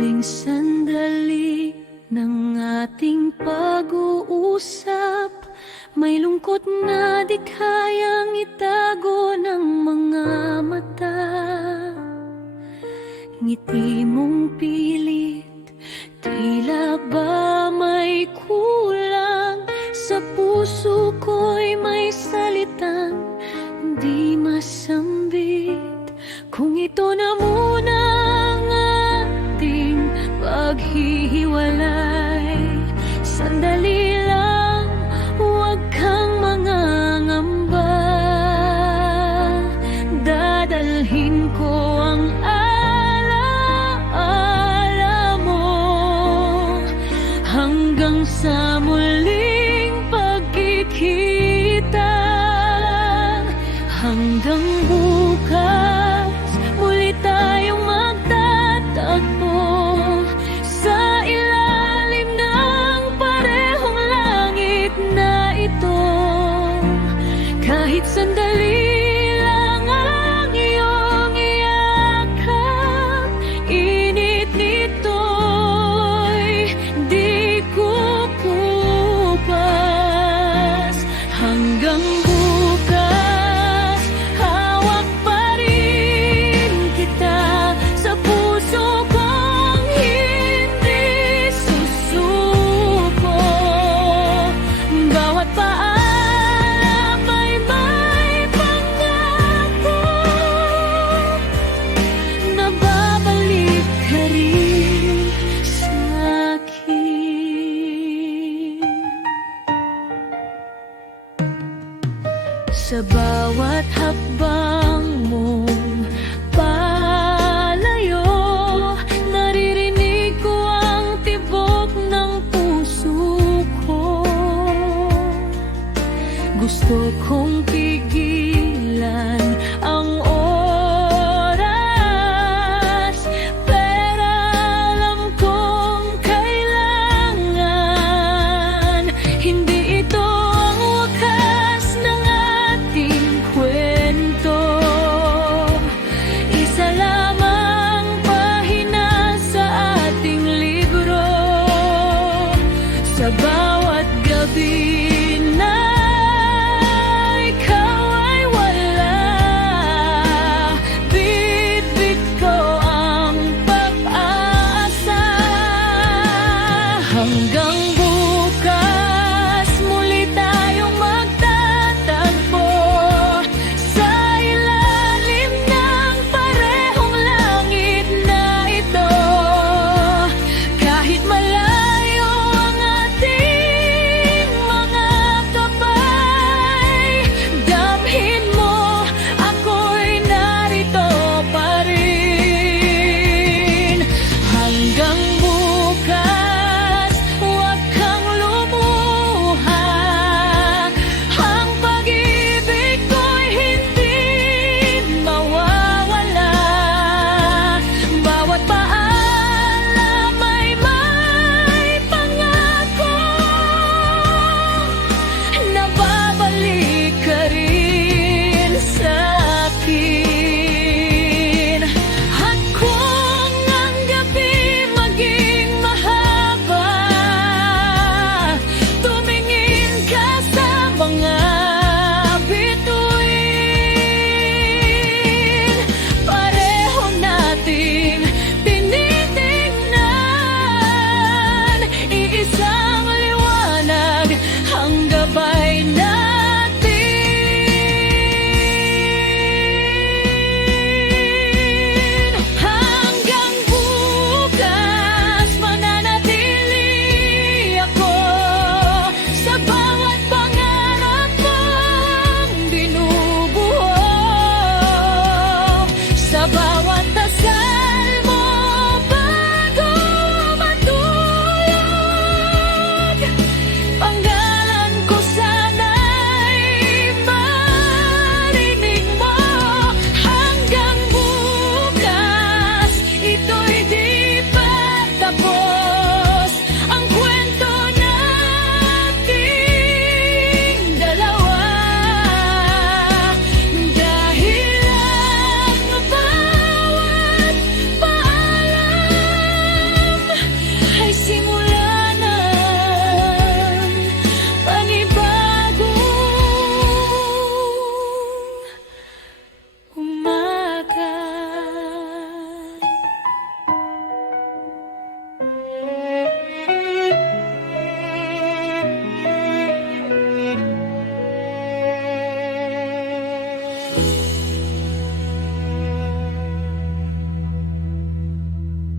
huling sandali ng ating pag-uusap, may lungkot na di kayang itago ng mga mata. Ngiti mong pilit, tila ba may kulang? Sa puso ko'y may salitang di masambit. Kung ito na muna ang ating paghihiwalay, sandali lang, huwag kang mangangamba. Dadalhin ko ang alaala mo hanggang sa muling pagkikita. Hanggang bukas, muli tayong magtatagpo sa ilalim ng parehong langit na ito. Kahit sandali lang ang iyong iyakap, init nito'y di kukupas. Hanggang bukas, hawak pa rin kita sa puso kong hindi susuko. Bawat paalam ay may pangako na babalik ka rin sa akin. Sa